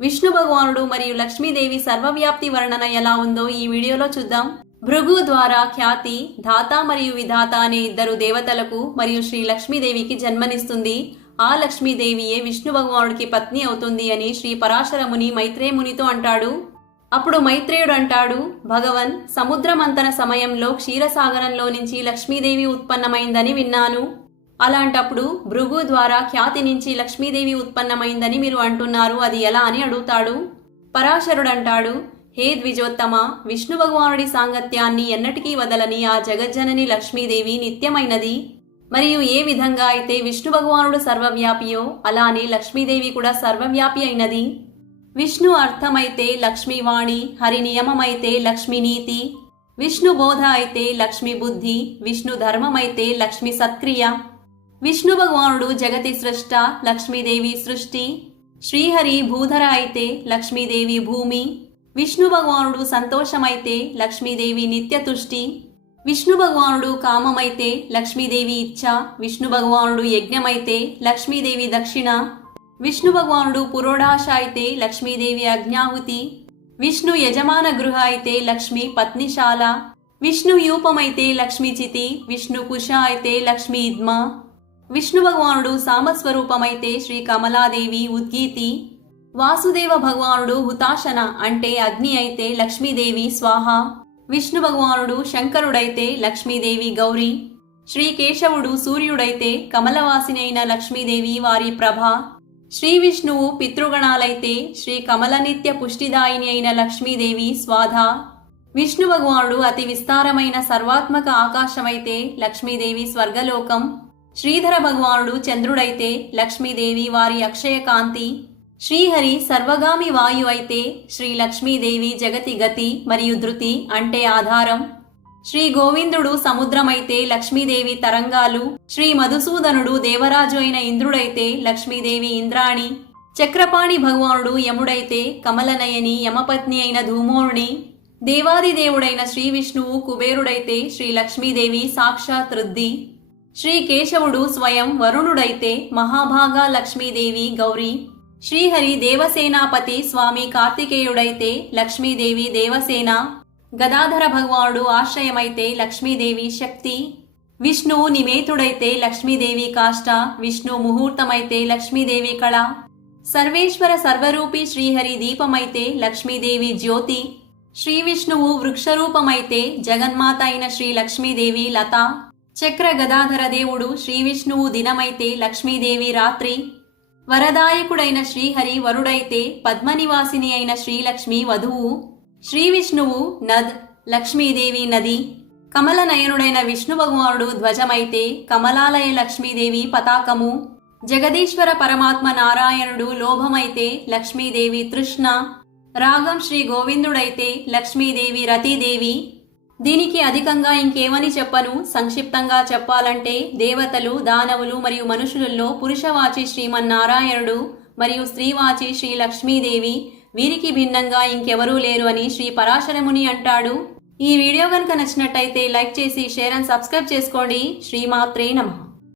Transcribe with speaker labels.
Speaker 1: విష్ణు భగవానుడు మరియు లక్ష్మీదేవి సర్వవ్యాప్తి వర్ణన ఎలా ఉందో ఈ వీడియోలో చూద్దాం. భృగు ద్వారా ఖ్యాతి దాత మరియు విధాత అనే ఇద్దరు దేవతలకు మరియు శ్రీ లక్ష్మీదేవికి జన్మనిస్తుంది. ఆ లక్ష్మీదేవియే విష్ణు భగవానుడికి పత్ని అవుతుంది అని శ్రీ పరాశరముని మైత్రేయమునితో అంటాడు. అప్పుడు మైత్రేయుడు అంటాడు భగవన్ సముద్రమంతన సమయంలో క్షీరసాగరంలో నుంచి లక్ష్మీదేవి ఉత్పన్నమైందని విన్నాను. అలాంటప్పుడు భృగు ద్వారా ఖ్యాతి నుంచి లక్ష్మీదేవి ఉత్పన్నమైందని మీరు అంటున్నారు అది ఎలా అని అడుగుతాడు. పరాశరుడంటాడు హే ద్విజోత్తమ విష్ణు భగవానుడి సాంగత్యాన్ని ఎన్నటికీ వదలని ఆ జగజ్జనని లక్ష్మీదేవి నిత్యమైనది. మరియు ఏ విధంగా అయితే విష్ణు భగవానుడు సర్వవ్యాపియో అలానే లక్ష్మీదేవి కూడా సర్వవ్యాపి అయినది. విష్ణు అర్థమైతే లక్ష్మీవాణి హరి నియమమైతే లక్ష్మీనీతి విష్ణు బోధ అయితే లక్ష్మీ బుద్ధి విష్ణు ధర్మమైతే లక్ష్మీ సత్క్రియ. విష్ణు భగవానుడు జగతి సృష్ట లక్ష్మీదేవి సృష్టి. శ్రీహరి భూధర అయితే లక్ష్మీదేవి భూమి. విష్ణు భగవానుడు సంతోషమైతే లక్ష్మీదేవి నిత్యతుష్టి. విష్ణు భగవానుడు కామమైతే లక్ష్మీదేవి ఇచ్ఛ విష్ణు భగవానుడు యజ్ఞమైతే లక్ష్మీదేవి దక్షిణ. విష్ణు భగవానుడు పురోడాశ అయితే లక్ష్మీదేవి అజ్ఞాహుతి. విష్ణు యజమాన గృహ అయితే లక్ష్మి పత్నిశాల. విష్ణు యూపమైతే లక్ష్మీ చితి. విష్ణు కుశ అయితే లక్ష్మీ ఇద్మ. విష్ణు భగవానుడు సామస్వరూపమైతే శ్రీ కమలాదేవి ఉద్గీతి. వాసుదేవ భగవానుడు హుతాశన అంటే అగ్ని అయితే లక్ష్మీదేవి స్వాహ. విష్ణు భగవానుడు శంకరుడైతే లక్ష్మీదేవి గౌరీ. శ్రీ కేశవుడు సూర్యుడైతే కమలవాసిని అయిన లక్ష్మీదేవి వారి ప్రభ. శ్రీ విష్ణువు పితృగణాలైతే శ్రీ కమలనిత్య పుష్టిదాయిని అయిన లక్ష్మీదేవి స్వాధ. విష్ణు భగవానుడు అతి విస్తారమైన సర్వాత్మక ఆకాశమైతే లక్ష్మీదేవి స్వర్గలోకం. శ్రీధర భగవానుడు చంద్రుడైతే లక్ష్మీదేవి వారి అక్షయ కాంతి శ్రీహరి సర్వగామి వాయు అయితే శ్రీ లక్ష్మీదేవి జగతి గతి మరియు ధృతి అంటే ఆధారం. శ్రీ గోవిందుడు సముద్రమైతే లక్ష్మీదేవి తరంగాలు. శ్రీ మధుసూదనుడు దేవరాజు అయిన ఇంద్రుడైతే లక్ష్మీదేవి ఇంద్రాణి. చక్రపాణి భగవానుడు యముడైతే కమలనయని యమపత్ని అయిన ధూమోరుని దేవాదిదేవుడైన శ్రీ విష్ణువు కుబేరుడైతే శ్రీ లక్ష్మీదేవి సాక్షాత్ రుద్ది శ్రీ కేశవుడు స్వయం వరుణుడైతే మహాభాగా లక్ష్మీదేవి గౌరీ. శ్రీహరి దేవసేనాపతి స్వామి కార్తికేయుడైతే లక్ష్మీదేవి దేవసేన. గదాధర భగవానుడు ఆశ్రయమైతే లక్ష్మీదేవి శక్తి. విష్ణువు నిమేతుడైతే లక్ష్మీదేవి కాష్ట. విష్ణు ముహూర్తమైతే లక్ష్మీదేవి కళ. సర్వేశ్వర సర్వరూపి శ్రీహరి దీపమైతే లక్ష్మీదేవి జ్యోతి. శ్రీ విష్ణువు వృక్షరూపమైతే జగన్మాత అయిన శ్రీ లక్ష్మీదేవి లత. చక్ర గదాధర దేవుడు శ్రీ విష్ణువు దినమైతే లక్ష్మీదేవి రాత్రి. వరదాయకుడైన శ్రీహరి వరుడైతే పద్మనివాసిని అయిన శ్రీలక్ష్మి వధువు. శ్రీ విష్ణువు నద్ లక్ష్మీదేవి నది. కమల నయనుడైన విష్ణు భగవానుడు ధ్వజమైతే కమలాలయ లక్ష్మీదేవి పతాకము. జగదీశ్వర పరమాత్మ నారాయణుడు లోభమైతే లక్ష్మీదేవి తృష్ణ. రాగం శ్రీ గోవిందుడైతే లక్ష్మీదేవి రతీదేవి. దీనికి అధికంగా ఇంకేమని చెప్పను? సంక్షిప్తంగా చెప్పాలంటే దేవతలు దానవులు మరియు మనుషులలో పురుషవాచి శ్రీమన్నారాయణుడు మరియు స్త్రీవాచి శ్రీ లక్ష్మీదేవి. వీరికి భిన్నంగా ఇంకెవరూ లేరు అని శ్రీ పరాశరముని అంటాడు. ఈ వీడియో కనుక నచ్చినట్టయితే లైక్ చేసి షేర్ అండ్ సబ్స్క్రైబ్ చేసుకోండి. శ్రీమాత్రే నమః.